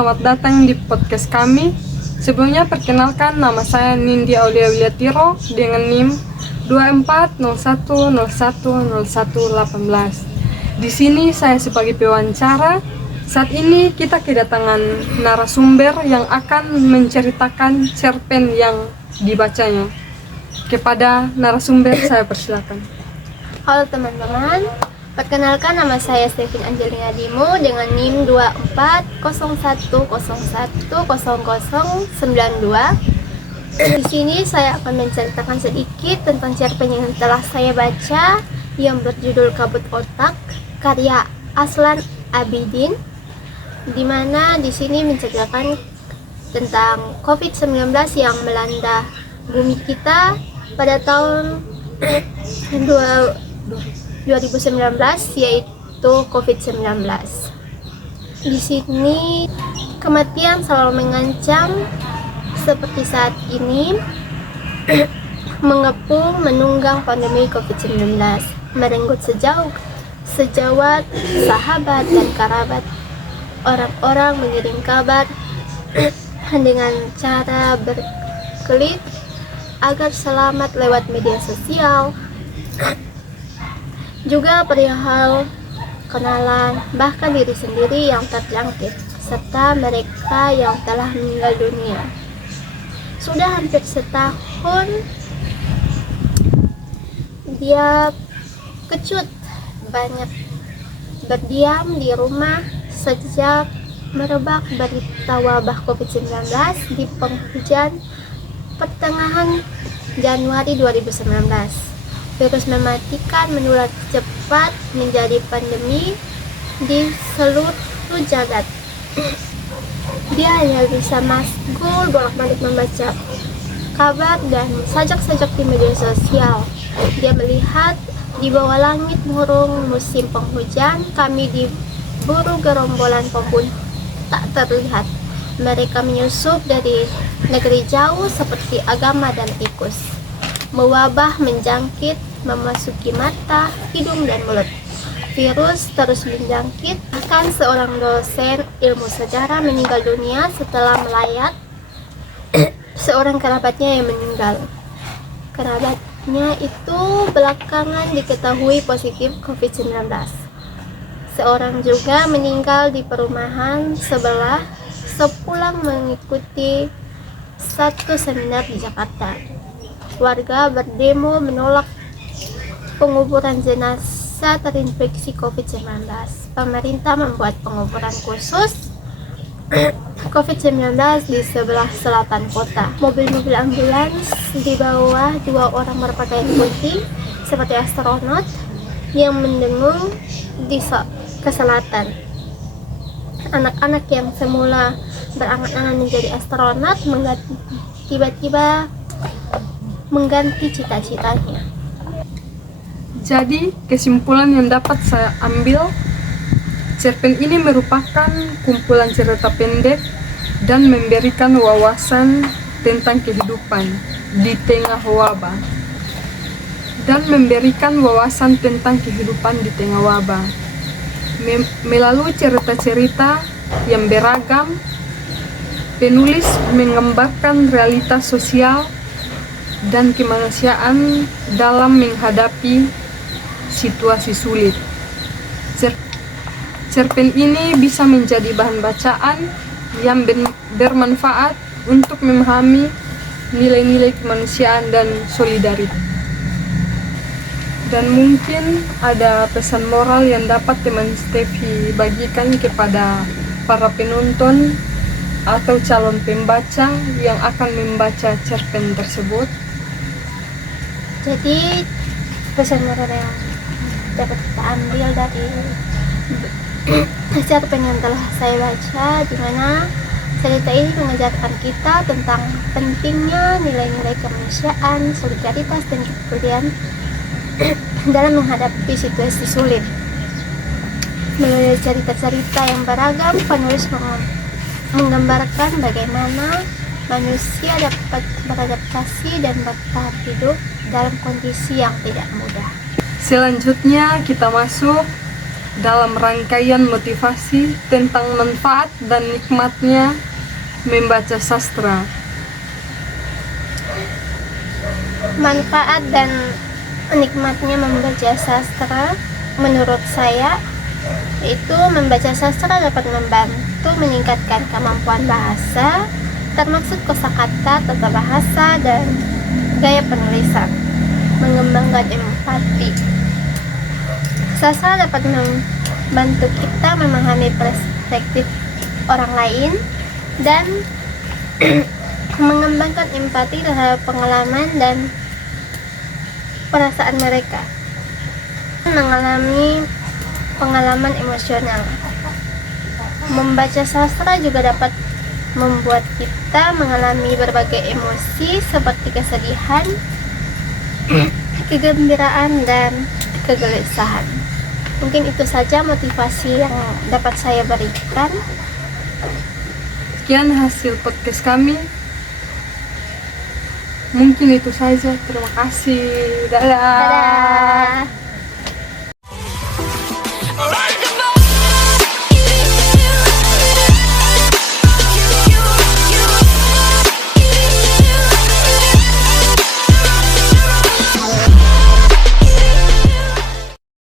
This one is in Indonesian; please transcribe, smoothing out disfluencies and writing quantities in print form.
selamat datang di podcast kami. Sebelumnya perkenalkan, nama saya Nindi Aulia Wilyatiro dengan NIM 2401010118. Di sini saya sebagai pewawancara. Saat ini kita kedatangan narasumber yang akan menceritakan cerpen yang dibacanya. Kepada narasumber saya persilakan. Halo teman-teman, perkenalkan nama saya Stefin Angelina Dimo dengan NIM 2401010092. Di sini saya akan menceritakan sedikit tentang cerpen yang telah saya baca yang berjudul Kabut Otak karya Aslan Abidin, di mana di sini menceritakan tentang COVID-19 yang melanda bumi kita pada tahun 2019, yaitu COVID-19. Di sini kematian selalu mengancam seperti saat ini, mengepung menunggang pandemi COVID-19, merenggut sejawat, sahabat dan kerabat. Orang-orang mengirim kabar dengan cara berkelit agar selamat lewat media sosial, juga perihal kenalan, bahkan diri sendiri yang terjangkit, serta mereka yang telah meninggal dunia. Sudah hampir setahun dia kecut banyak berdiam di rumah sejak merebak berita wabah COVID-19 di penghujan pertengahan Januari 2019. Virus mematikan menular cepat menjadi pandemi di seluruh jagat. Dia hanya bisa masgul bolak-balik membaca kabar dan sajak-sajak di media sosial. Dia melihat di bawah langit murung musim penghujan, kami diburu gerombolan pembunuh tak terlihat. Mereka menyusup dari negeri jauh seperti agama dan tikus. Mewabah, menjangkit, memasuki mata, hidung, dan mulut. Virus terus menjangkit. Bahkan seorang dosen ilmu sejarah meninggal dunia setelah melayat seorang kerabatnya yang meninggal. Kerabatnya itu belakangan diketahui positif COVID-19. Seorang juga meninggal di perumahan sebelah sepulang mengikuti satu seminar di Jakarta. Warga berdemo menolak penguburan jenazah terinfeksi COVID-19. Pemerintah membuat penguburan khusus COVID-19 di sebelah selatan kota. Mobil-mobil ambulans di bawah 2 orang berpakaian putih seperti astronot yang mendengung ke selatan. Anak-anak yang semula berangan-angan menjadi astronot tiba-tiba mengganti cita-citanya. Jadi, kesimpulan yang dapat saya ambil, cerpen ini merupakan kumpulan cerita pendek dan memberikan wawasan tentang kehidupan di tengah wabah. Melalui cerita-cerita yang beragam, penulis menggambarkan realitas sosial dan kemanusiaan dalam menghadapi situasi sulit. Cerpen ini bisa menjadi bahan bacaan yang bermanfaat untuk memahami nilai-nilai kemanusiaan dan solidaritas. Dan mungkin ada pesan moral yang dapat teman Stefi bagikan kepada para penonton atau calon pembaca yang akan membaca cerpen tersebut. Jadi pesan moral yang dapat kita ambil dari cerpen yang telah saya baca, di mana cerita ini mengajarkan kita tentang pentingnya nilai-nilai kemanusiaan, solidaritas, dan kepedulian dalam menghadapi situasi sulit. Melalui cerita-cerita yang beragam, penulis menggambarkan bagaimana manusia dapat beradaptasi dan bertahan hidup dalam kondisi yang tidak mudah. Selanjutnya kita masuk dalam rangkaian motivasi tentang manfaat dan nikmatnya membaca sastra. Manfaat dan nikmatnya membaca sastra menurut saya itu membaca sastra dapat membantu meningkatkan kemampuan bahasa, termasuk kosakata, tata bahasa, dan gaya penulisan, mengembangkan empati. Sastra dapat membantu kita memahami perspektif orang lain dan mengembangkan empati terhadap pengalaman dan perasaan mereka, mengalami pengalaman emosional. Membaca sastra juga dapat membuat kita mengalami berbagai emosi seperti kesedihan, kegembiraan, dan kegelisahan. Mungkin itu saja motivasi yang dapat saya berikan. Sekian hasil podcast kami. Mungkin itu saja. Terima kasih. Dadah. Dadah.